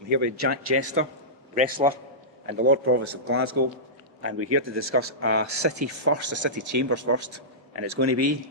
I'm here with Jack Jester, wrestler, and the Lord Provost of Glasgow, and we're here to discuss a city first, a city chambers first, and it's going to be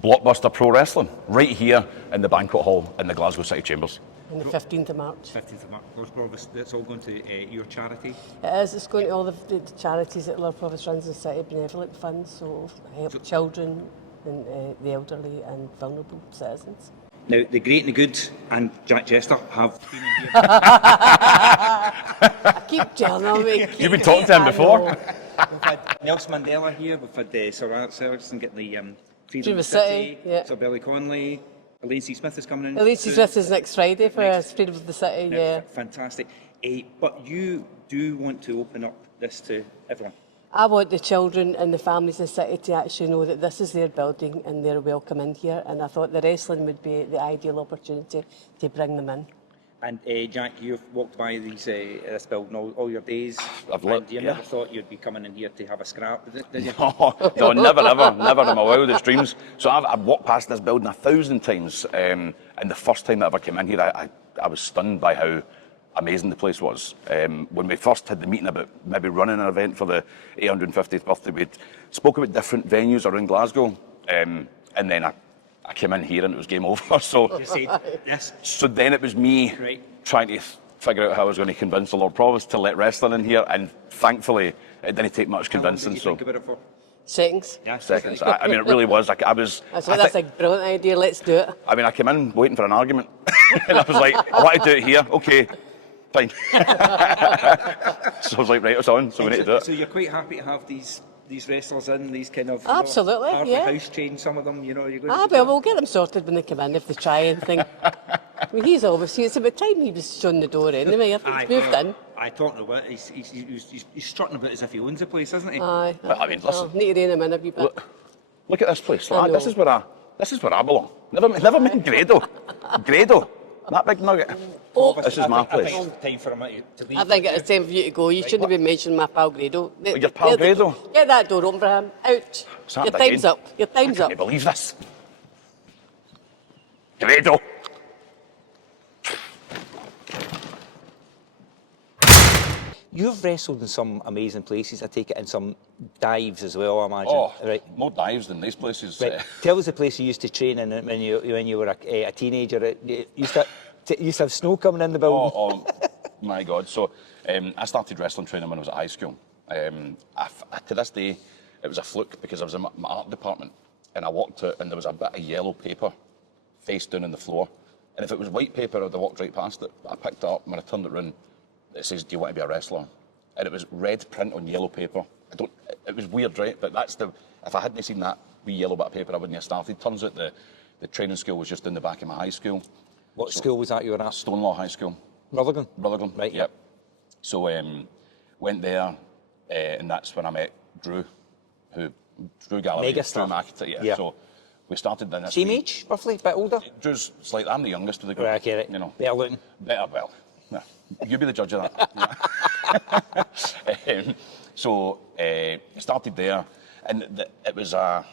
Blockbuster Pro Wrestling, right here in the banquet hall in the Glasgow City Chambers. On the 15th of March. 15th of March. Lord Provost, that's all going to your charity? It is. It's going to all the charities that Lord Provost runs in the city, benevolent funds, so help children and the elderly and vulnerable citizens. Now, the great and the good and Jack Jester have been in here. I keep telling them. You've been talking to him before. We've had Nelson Mandela here, we've had Sir Alex Ferguson getting the Freedom of the City, yeah. Sir Billy Connolly, Elaine C. Smith is coming in. Elaine C. Smith is next Friday for us, Freedom of the City, yeah. Fantastic. But you do want to open up this to everyone. I want the children and the families in the city to actually know that this is their building and they're welcome in here, and I thought the wrestling would be the ideal opportunity to bring them in. And Jack, you've walked by this building all your days. You never thought you'd be coming in here to have a scrap, did you? No, never in my wildest dreams. So I've walked past this building 1,000 times, and the first time I ever came in here, I was stunned by how amazing the place was. When we first had the meeting about maybe running an event for the 850th birthday, we'd spoke about different venues around Glasgow, and then I came in here and it was game over. So, so then it was me trying to figure out how I was going to convince the Lord Provost to let wrestling in here, and thankfully it didn't take much convincing. How long did you think about it for? Seconds. Yeah. Seconds. I mean, it really was. That's a brilliant idea. Let's do it. I mean, I came in waiting for an argument, and I was like, I want to do it here. Okay, fine. So I was like, right, it's on. So we need to do it. So you're quite happy to have these wrestlers in, these kind of absolutely, house trained, some of them, you're going well, we'll get them sorted when they come in if they try anything. I mean, it's about time he was shown the door anyway. I think he's moved in. I talking about he's strutting about as if he owns the place, isn't he? Aye. But, I mean, listen. Need to rein him in a wee bit. Look at this place. This is where I belong. Never mind Grado. That big nugget. This is my place. I think it's time for him to leave. I think it's time for you to go. You shouldn't be mentioning my pal Grado. Your pal Grado? Get that door open for him. Ouch. Your time's up. Your time's up. I can't believe this. Grado. You've wrestled in some amazing places, I take it, and some dives as well, I imagine. Oh, right. More dives than these places. Right. Tell us the place you used to train in when you were a teenager. You used to have snow coming in the building. Oh my God. So I started wrestling training when I was at high school. To this day, it was a fluke because I was in my art department and I walked out and there was a bit of yellow paper face down on the floor. And if it was white paper, I would have walked right past it. I picked it up and when I turned it round, it says, "Do you want to be a wrestler?" And it was red print on yellow paper. It was weird, right? But if I hadn't seen that wee yellow bit of paper, I wouldn't have started. Turns out the training school was just in the back of my high school. What school was that you were at? Stonelaw High School. Rutherglen? Rutherglen, right. Yep. So went there, and that's when I met Drew Galloway. Megastar. Drew McIntyre, yeah. So we started then. Same age, roughly? A bit older? Drew's slightly, I'm the youngest of the group. Right, okay, right. You know. Better looking? Better, well. Yeah. You be the judge of that. So started there, and it was a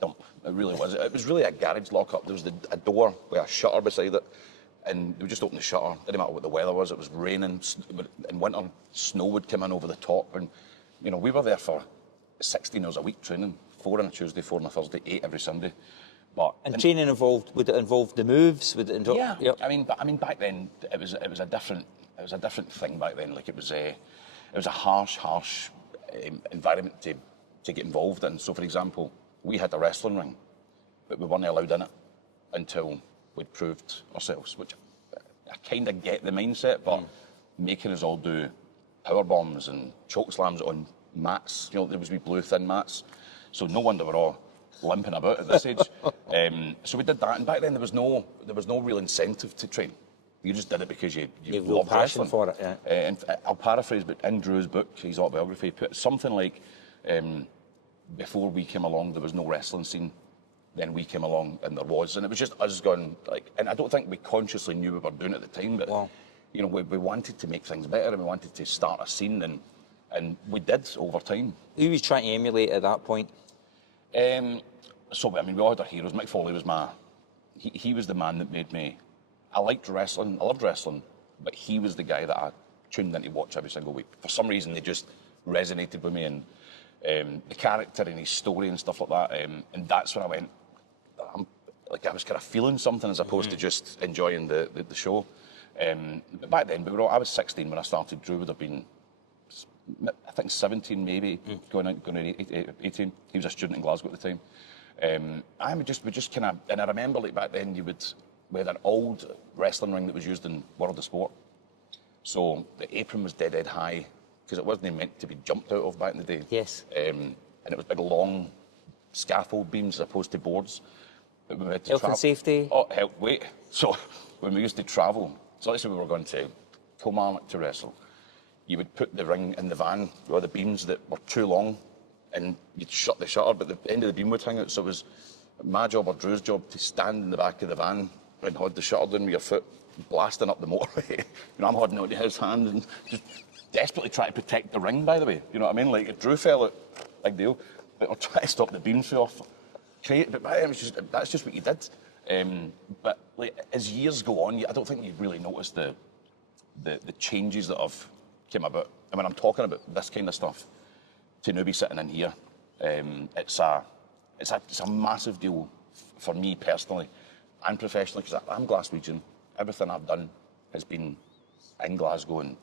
dump. It really was. It was really a garage lockup. There was a door with a shutter beside it, and we just opened the shutter. Didn't matter what the weather was. It was raining in winter. Snow would come in over the top, and we were there for 16 hours a week training. 4 on a Tuesday, 4 on a Thursday, 8 every Sunday. And training would it involve the moves? Would it involve? Yeah. Yep. I mean, back then it was a different thing back then. Like it was a harsh environment to get involved in. So, for example, we had a wrestling ring, but we weren't allowed in it until we'd proved ourselves. Which I kind of get the mindset, but making us all do power bombs and choke slams on mats. There was wee blue thin mats. So no wonder we're all limping about at this age. So we did that, and back then there was no real incentive to train. You just did it because you loved passion wrestling. for it. Yeah. And I'll paraphrase, but in Drew's book, his autobiography, he put something like, before we came along, there was no wrestling scene. Then we came along, and there was, and it was just us going like. And I don't think we consciously knew we were doing it at the time, but wow. We wanted to make things better, and we wanted to start a scene, and we did over time. Who was trying to emulate at that point? So, I mean, we all had our heroes. Mick Foley was he was the man that made me I liked wrestling, I loved wrestling, but he was the guy that I tuned in to watch every single week. For some reason, they just resonated with me, and the character and his story and stuff like that. And that's when I went, I was kind of feeling something as opposed to just enjoying the show. But back then, I was 16 when I started. Drew would have been, I think, 17 maybe, going 18. He was a student in Glasgow at the time. We just kind of, and I remember like back then we had an old wrestling ring that was used in World of Sport. So the apron was dead high, because it wasn't meant to be jumped out of back in the day. Yes. And it was big long scaffold beams as opposed to boards. But when we had to Health and safety. Oh, help, wait. So when we used to travel, so let's say we were going to Kilmarnock to wrestle, you would put the ring in the van with the beams that were too long, and you'd shut the shutter, but the end of the beam would hang out. So it was my job or Drew's job to stand in the back of the van and hold the shutter down with your foot, blasting up the motorway. I'm holding out to his hand and just desperately trying to protect the ring, by the way. You know what I mean? Like, if Drew fell out, big deal. But we're trying to stop the beams from off. But that's just what you did. But like, as years go on, I don't think you really notice the changes that have came about. And when I'm talking about this kind of stuff, to now be sitting in here, it's a massive deal for me personally and professionally, because I'm Glaswegian. Everything I've done has been in Glasgow, and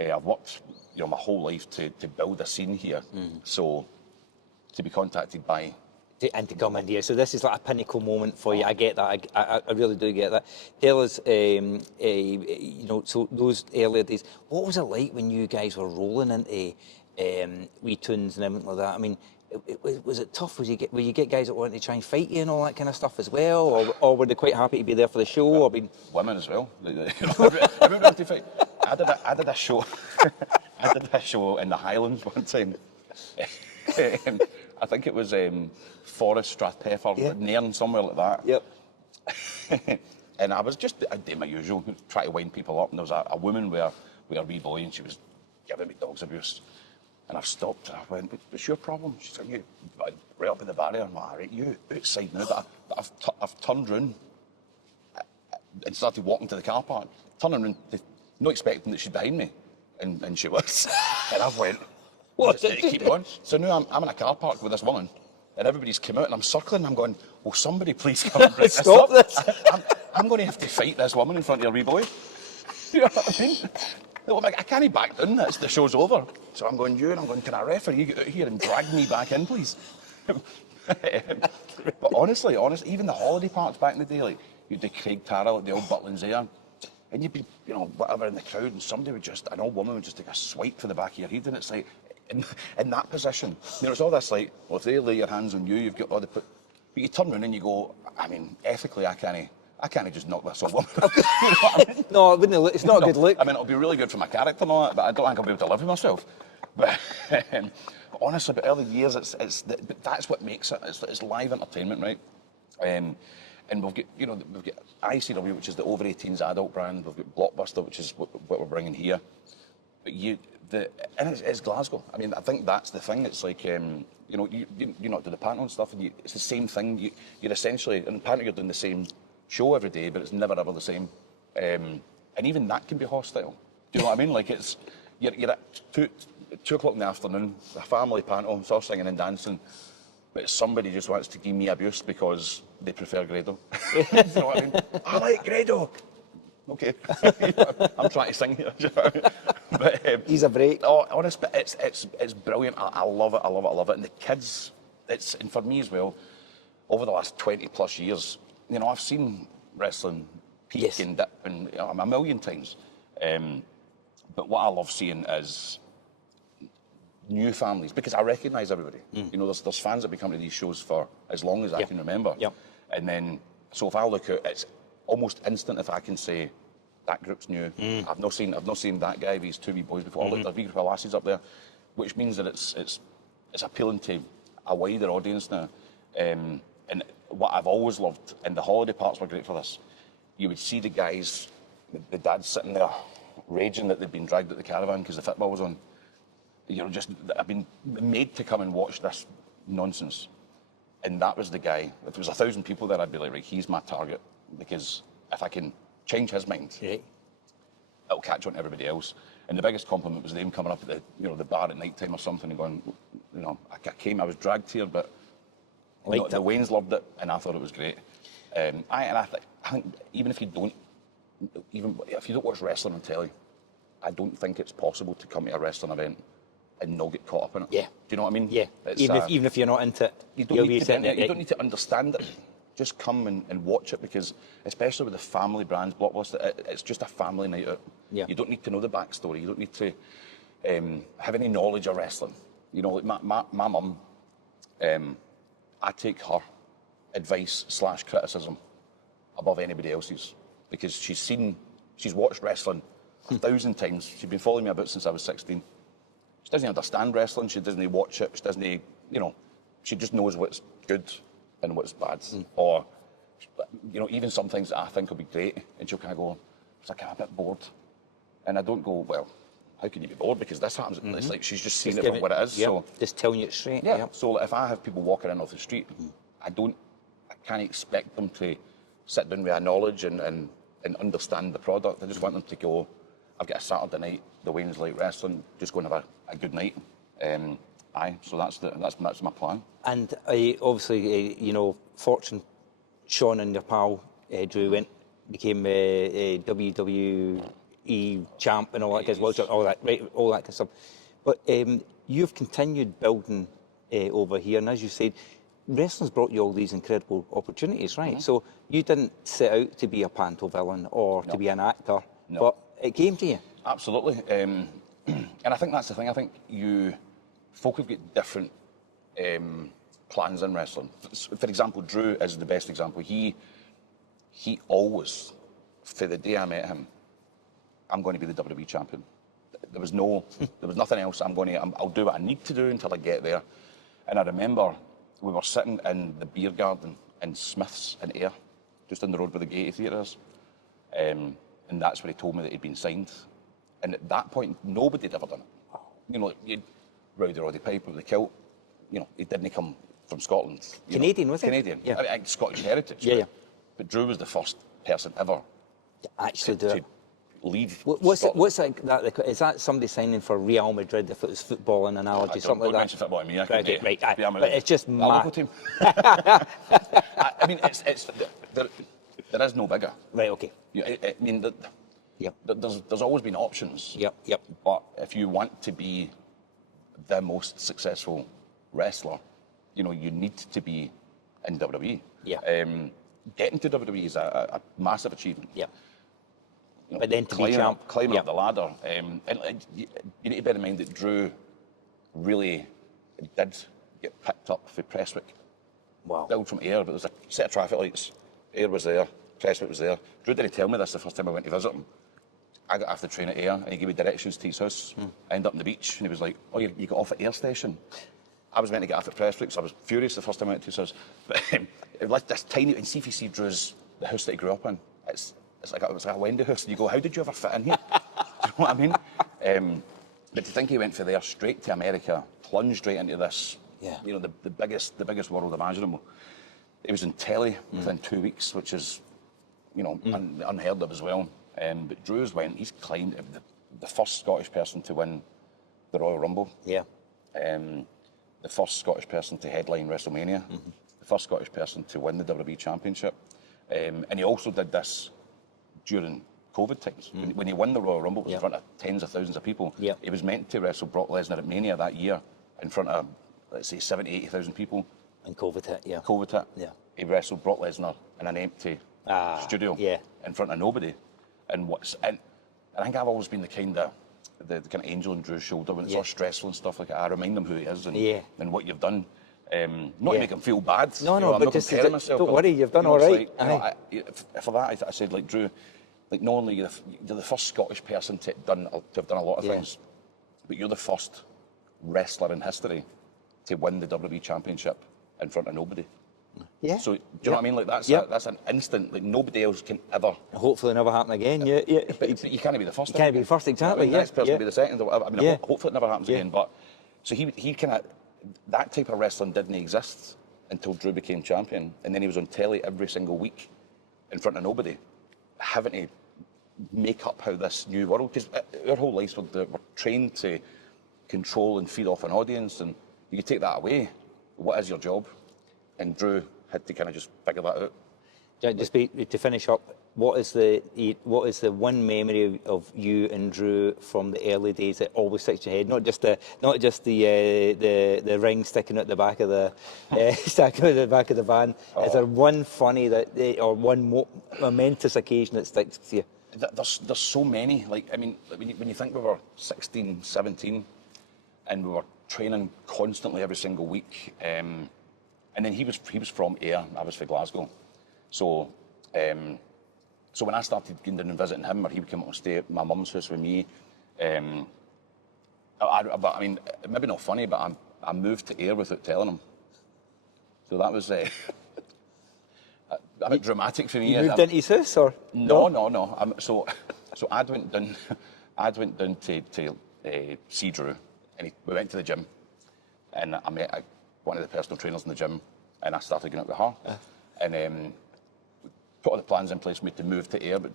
I've worked, my whole life to build a scene here. So to be contacted by And to come in here, so this is like a pinnacle moment for you. I get that. I really do get that. Tell us, so those earlier days, what was it like when you guys were rolling into wee tunes and everything like that? I mean, was it tough? Will you get guys that wanted to try and fight you and all that kind of stuff as well, or were they quite happy to be there for the show? Or women as well. Everybody wanted to fight. I did a show. I did a show in the Highlands one time. I think it was Forest, Strathpeffer, Nairn, somewhere like that. Yep. And I did my usual, try to wind people up. And there was a woman with a wee boy, and she was giving me dog's abuse. And I've stopped, and I went, "What's your problem?" She said, "You right up in the barrier." I'm like, "All right, you outside now." But I've turned round and started walking to the car park, turning around, not expecting that she'd behind me, and she was. And I've went, what? Just need to keep going. So now I'm in a car park with this woman, and everybody's come out, and I'm circling. I'm going, "Will somebody please come and break Stop this this! I'm going to have to fight this woman in front of your wee boy." You know what I mean? I can't back down. The show's over. So I'm going, and I'm going, "Can I referee you get out here and drag me back in, please?" But honestly, even the holiday parks back in the day, like you'd do Craig Tara at the old Butlins there, and you'd be, whatever in the crowd, and somebody an old woman would just take a swipe to the back of your head, and it's like, in that position, it's all this like, well, if they lay your hands on you, you've got all the. But you turn around and you go, I mean, ethically, I can't just knock this old woman. You know what I mean? No, it wouldn't. It's not a good look. I mean, it'll be really good for my character and all that, but I don't think I'll be able to live with myself. But honestly, but early years, but that's what makes it. It's live entertainment, right? And we've got ICW, which is the over 18s adult brand. We've got Blockbuster, which is what we're bringing here. But it's Glasgow. I mean, I think that's the thing. It's like you not do the panto and stuff, and it's the same thing. You're essentially in panto, you're doing the same show every day, but it's never ever the same. And even that can be hostile. Do you know what I mean? Like you're at 2 o'clock in the afternoon, a family panto, it's all singing and dancing, but somebody just wants to give me abuse because they prefer Grado. You know what I mean? I like Grado. Okay, I'm trying to sing here. But He's a break. Oh, honest, but it's brilliant. I love it. I love it. And the kids, and for me as well, over the last 20 plus years, I've seen wrestling peak and dip and a million times. But what I love seeing is new families, because I recognise everybody. There's fans that have been coming to these shows for as long as I can remember. Yep. And then, so if I look at, it's almost instant if I can say that group's new. I've not seen that guy with his 2 wee boys before. Look, there's a wee group of lasses up there, which means that it's appealing to a wider audience now. And what I've always loved, and the holiday parts were great for this, you would see the guys, the dads sitting there raging that they'd been dragged at the caravan because the football was on. I've been made to come and watch this nonsense. And that was the guy. If there was 1,000 people there, I'd be like, right, he's my target. Because if I can change his mind. Right. It'll catch on to everybody else. And the biggest compliment was them coming up at the bar at night time or something and going, I was dragged here, but the Waynes loved it, and I thought it was great. I think even if you don't watch wrestling on telly, I don't think it's possible to come to a wrestling event and not get caught up in it. Yeah. Do you know what I mean? Yeah. Even if you're not into it, you don't need to understand it. Just come and watch it, because especially with the family brands, Blockbuster, it's just a family night out. Yeah. You don't need to know the backstory. You don't need to have any knowledge of wrestling. You know, like my mum, I take her advice / criticism above anybody else's, because she's watched wrestling 1,000 times. She's been following me about since I was 16. She doesn't understand wrestling. She doesn't watch it. She doesn't, she just knows what's good and what's bad. Or, even some things that I think will be great, and she'll kind of go, I'm a bit bored. And I don't go, well, how can you be bored? Because this happens. It's like she's just seeing it for what it is. Yep. So just telling you it straight. yeah. Yep. So if I have people walking in off the street, I can't expect them to sit down with a knowledge and understand the product. I just want them to go, I've got a Saturday night, the Waynes like wrestling, just go and have a good night. So that's my plan. And obviously, fortune shone on your pal, Drew became a WWE champ and all that kind of stuff, all that kind of stuff. But you've continued building over here, and as you said, wrestling's brought you all these incredible opportunities, right? So you didn't set out to be a panto villain or to be an actor, but it came to you. Absolutely. And I think that's the thing. I think folk have got different plans in wrestling. For example, Drew is the best example. He always, for the day I met him, I'm going to be the WWE champion. There was nothing else. I'll do what I need to do until I get there. And I remember we were sitting in the beer garden in Smith's in Ayr, just on the road where the Gaiety Theatre is. And that's where he told me that he'd been signed. And at that point, nobody had ever done it. You'd Rowdy Roddy Piper with the kilt. He didn't come from Scotland. Canadian, was he? Canadian. Yeah. I mean, Scottish heritage. Yeah. But Drew was the first person ever to actually do it. Leave. What's that? Is that somebody signing for Real Madrid if it was football in analogy, something like that? Don't mention football to me. Right. But it's just mad. Team. I mean, there is no bigger. Right. Okay. I mean, there's always been options. Yep. But if you want to be the most successful wrestler, you need to be in WWE. Yeah. Getting to WWE is a massive achievement. Yeah. But then to be champ, climbing up the ladder, and you need to bear in mind that Drew really did get picked up for Prestwick. Wow. Built from Ayr, but there was a set of traffic lights. Ayr was there, Prestwick was there. Drew didn't tell me this the first time I went to visit him. I got off the train at Ayr and he gave me directions to his house. I ended up on the beach and he was like, oh, you got off at Ayr station? I was meant to get off at Prestwick, so I was furious the first time I went to his house. But it was this tiny, and see if you see Drew's, the house that he grew up in, it's like a Wendy house. And you go, how did you ever fit in here? Do you know what I mean? But to think he went from there straight to America, plunged straight into this, the biggest world imaginable. It was in telly within 2 weeks, which is, unheard of as well. But Drew's he's climbed, the first Scottish person to win the Royal Rumble. Yeah. The first Scottish person to headline WrestleMania. The first Scottish person to win the WWE Championship. And he also did this during COVID times. When he won the Royal Rumble, it was in front of tens of thousands of people. Yeah. He was meant to wrestle Brock Lesnar at Mania that year in front of, let's say, 70,000, 80,000 people. And COVID hit, yeah. COVID hit. Yeah. He wrestled Brock Lesnar in an empty studio in front of nobody. And I think I've always been the kind of angel on Drew's shoulder when it's all stressful and stuff like that. I remind him who he is and what you've done. Not to make him feel bad. No, I'm but not just comparing myself. Don't worry, you've done all right. For that, I said, like, Drew, like, not only you're the first Scottish person to have done a lot of things, but you're the first wrestler in history to win the WWE Championship in front of nobody. Yeah. So do you know what I mean? Like that's an instant. Like nobody else can ever. Hopefully, never happen again. Yeah. But you can't be the first. You can't be the first, exactly. The next person will be the second. I mean, hopefully it never happens again. But so he kind of, that type of wrestling didn't exist until Drew became champion, and then he was on telly every single week in front of nobody, having to make up how this new world, because our whole lives we're trained to control and feed off an audience, and you can take that away. What is your job? And Drew had to kind of just figure that out. Yeah, just to finish up, what is the one memory of you and Drew from the early days that always sticks in your head? Not just the ring sticking at the back of the sticking at the back of the van. Oh. Is there one funny or one momentous occasion that sticks with you? There's so many. Like, I mean, when you think we were 16, 17, and we were training constantly every single week, and then he was from Ayr, I was from Glasgow, so when I started going down and visiting him, or he would come up and stay at my mum's house with me, I mean, maybe not funny, but I moved to Ayr without telling him, so that was a bit dramatic for me. You moved into his house, or no? So I'd went down to see Drew, and we went to the gym, and I met one of the personal trainers in the gym, and I started going out with her, and put all the plans in place for me to move to Ayr. But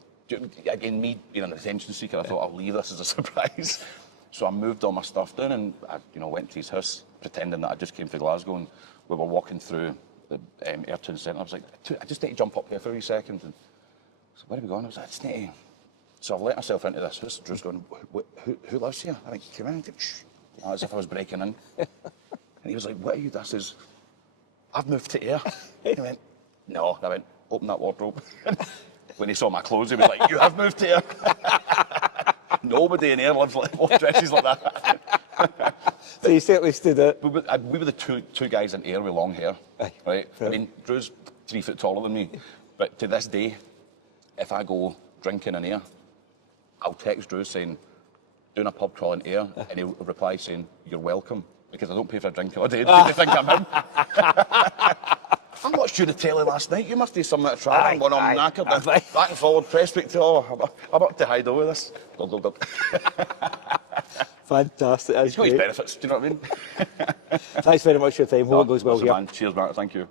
again, me being an attention seeker, I thought I'll leave this as a surprise. So I moved all my stuff down, and I went to his house, pretending that I just came to Glasgow, and we were walking through the Ayrton Centre. I was like, I just need to jump up here for a wee second. And so, where are we going? I was like, I just need to. So I've let myself into this house. Drew's going, who lives here? I went, come in. As if I was breaking in. And he was like, what are you? I says, I've moved to Ayr. He went, no. I went, open that wardrobe. When he saw my clothes, he was like, you have moved to Ayr. Nobody in Ayr dresses like that. So you certainly stood out. We were the two guys in Ayr with long hair, right? I mean, Drew's 3 foot taller than me, but to this day, if I go drinking in Ayr, I'll text Drew saying, doing a pub crawl in Ayr, and he'll reply saying, you're welcome, because I don't pay for a drink all day. They think I'm him. I watched you the telly last night. You must do something at travel. I'm going on knackered. Back and forward, press break to, I'm up to hide over this. Fantastic. It's got his benefits, do you know what I mean? Thanks very much for your time. Hope it goes well here. Man. Cheers, Mark. Thank you.